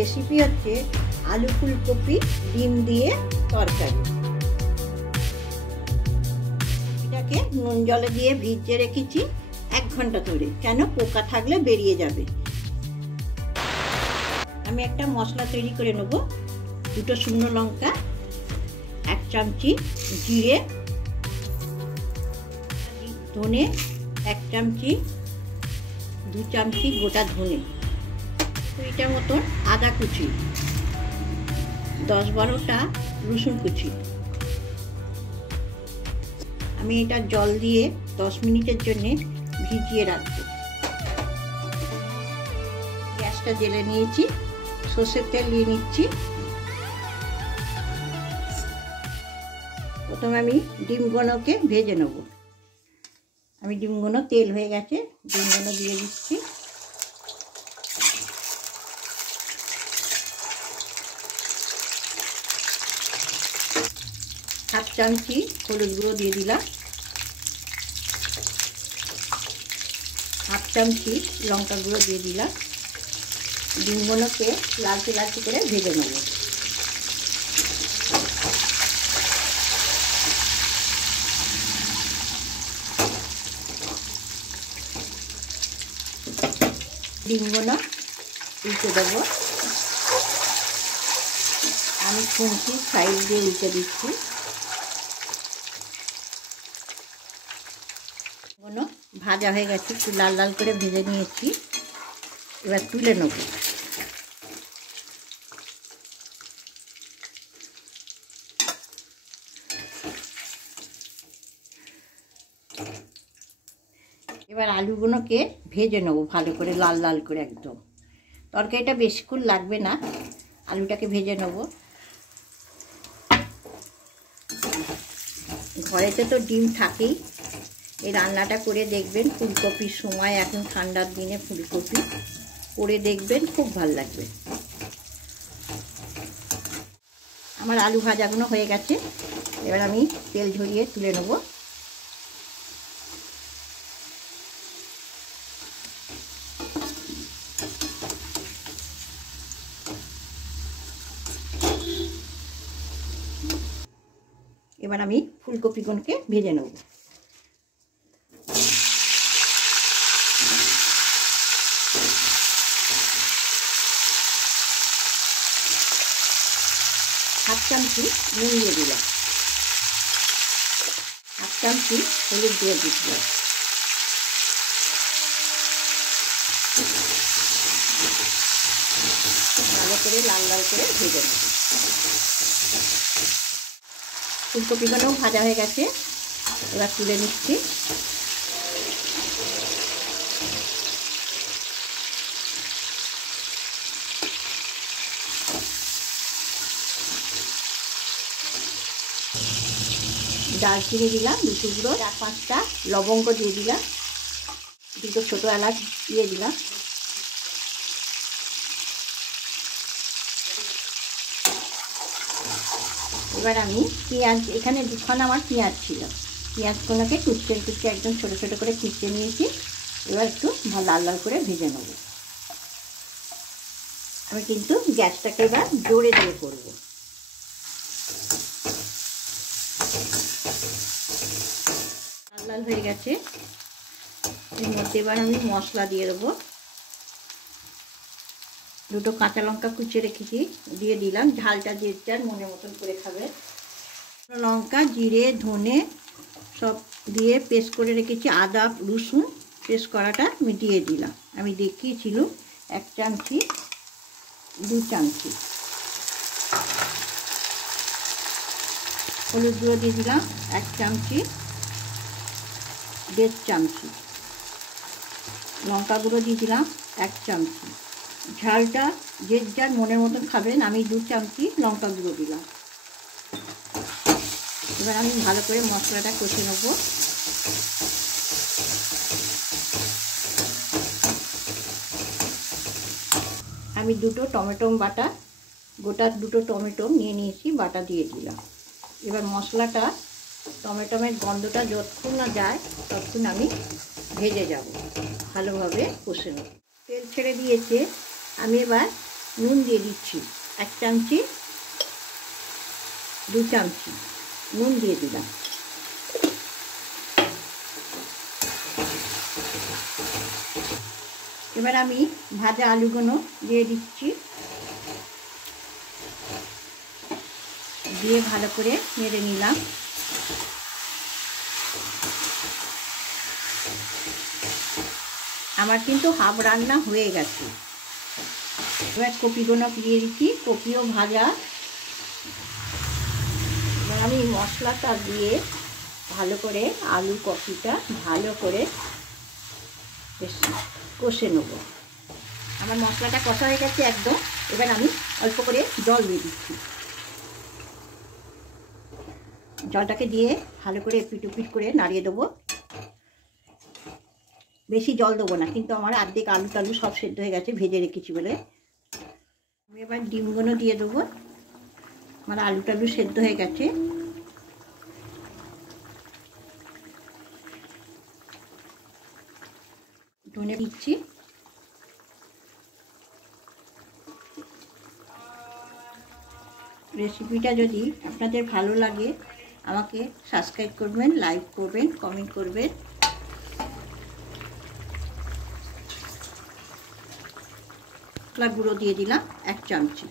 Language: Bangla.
রেসিপি হচ্ছে আলু ফুলকপি ডিম দিয়ে তরকারি। এটাকে নুন জলে দিয়ে ভিজিয়ে রেখেছি 1 ঘন্টা ধরে, কেন পোকা থাকলে বেরিয়ে যাবে। আমি একটা মশলা তৈরি করে নেব। 2টো শুকনো লঙ্কা, 1 চামচি জিরে, ধনে 1 চামচি, 2 চামচি গোটা ধনে, 20টা মতন আদা কুচি, 10-12টা রসুন কুচি। আমি এটা জল দিয়ে 10 মিনিটের জন্য ভিজিয়ে রাখবো। গ্যাসটা জ্বেলে নিয়েছি, সর্ষের তেল দিয়ে নিচ্ছি। প্রথমে আমি ডিমগুলোকে ভেজে নেব। আমি ডিমগুলো তেল হয়ে গেছে, ডিমগুলো দিয়ে দিচ্ছি। হাফ চামচি হলুদ গুঁড়ো দিয়ে দিলাম, হাফ চামচি লঙ্কা গুঁড়ো দিয়ে দিলাম। ডিমগুলোকে লালচে লালচে করে ভেজে নেব। ডিমগুলো উল্টে দেবো। আমি খুন্তি সাইড দিয়ে উল্টে দিচ্ছি। ভাজা হয়ে গেছে, একটু লাল লাল করে ভেজে নিয়েছি। এবার তুলে নেব। এবার আলুগুলোকে ভেজে নেব ভালো করে, লাল লাল করে একদম। তরকারিটা বেশিক্ষণ লাগবে না, আলুটাকে ভেজে নেব। ঘরেতে তো ডিম থাকেই, এই রান্নাটা করে দেখবেন। ফুলকপির সময়, এখন ঠান্ডার দিনে ফুলকপি করে দেখবেন, খুব ভালো লাগবে। আমার আলু ভাজাগুলো হয়ে গেছে, এবার আমি তেল ঝরিয়ে তুলে নেব। এবার আমি ফুলকপিগুলোকে ভেজে নেব। হাফ চামচি নুন দিয়ে দিলাম, হাফ চামচি হলুদ দিয়ে দিলাম। ভালো করে লাল লাল করে ভেজে নেব। ফুলকপিগুলোও ভাজা হয়ে গেছে, এবার তুলে নিচ্ছি। দারচিনি দিলাম 2 টুকরো, 4-5টা লবঙ্গ দিয়ে দিলাম, 2টো ছোটো এলাচ দিয়ে দিলাম। এবার আমি পেঁয়াজ, এখানে 2খানা আমার পেঁয়াজ ছিল, পেঁয়াজগুলোকে কুচকে কুচকে একদম ছোটো ছোটো করে কুচকে নিয়েছি। এবার একটু লাল লাল করে ভেজে নেব। আমি কিন্তু গ্যাসটাকে এবার জোরে দিয়ে করব। লাল লাল হয়ে গেছে, এর মধ্যে এবার আমি মশলা দিয়ে দেবো। 2টো কাঁচা লঙ্কা কুচিয়ে রেখেছি, দিয়ে দিলাম। ঝালটা যে যার মনের মতন করে খাবে। লঙ্কা, জিরে, ধনে সব দিয়ে পেস্ট করে রেখেছি। আদা রসুন পেস্ট করাটা আমি দিয়ে দিলাম। আমি দেখিয়েছিলাম 1 চামচি, 2 চামচি। হলুদ গুঁড়ো দিয়ে দিলাম 1 চামচি, 1.5 চামচি। লঙ্কা গুঁড়ো দিয়ে দিলাম 1 চামচি। ঝালটা যে যার মনের মতন খাবেন, আমি 2 চামচি লঙ্কা গুঁড়ো দিলাম। এবার আমি ভালো করে মশলাটা কষে নেব। আমি 2টো টমেটো বাটা, গোটা 2টো টমেটো নিয়ে নিয়েছি, বাটা দিয়ে দিলাম। এবার মশলাটা, টমেটোমের গন্ধটা যতক্ষণ না যায় ততক্ষণ আমি ভেজে যাব, ভালোভাবে কষে নেব। তেল ছেড়ে দিয়েছে, আমি এবার নুন দিয়ে দিচ্ছি 1 চামচি 2 চামচি নুন দিয়ে দিলাম। এবার আমি ভাজা আলুগুলো দিয়ে দিচ্ছি, দিয়ে ভালো করে নেড়ে নিলাম। আমার কিন্তু হাফ রান্না হয়ে গেছে। এবার কপিগুলো দিয়ে দিচ্ছি, কপিও ভাজা। এবার আমি মশলাটা দিয়ে ভালো করে আলু কপিটা ভালো করে কষে নেব। আমার মশলাটা কষা হয়ে গেছে একদম। এবার আমি অল্প করে জল দিয়ে দিচ্ছি। জলটাকে দিয়ে ভালো করে এপিট ওপিট করে নাড়িয়ে দেবো। বেশি জল দেবো না, কিন্তু আমার অর্ধেক আলু টালু সব সেদ্ধ হয়ে গেছে ভেজে রেখেছি বলে। আমি এবার ডিমগুলো দিয়ে দেবো। আমার আলু টালু সেদ্ধ হয়ে গেছে। ধনে দিচ্ছি। রেসিপিটা যদি আপনাদের ভালো লাগে আমাকে সাবস্ক্রাইব করবেন, লাইক করবেন, কমেন্ট করবেন। মশলা গুঁড়ো দিয়ে দিলাম 1 চামচি।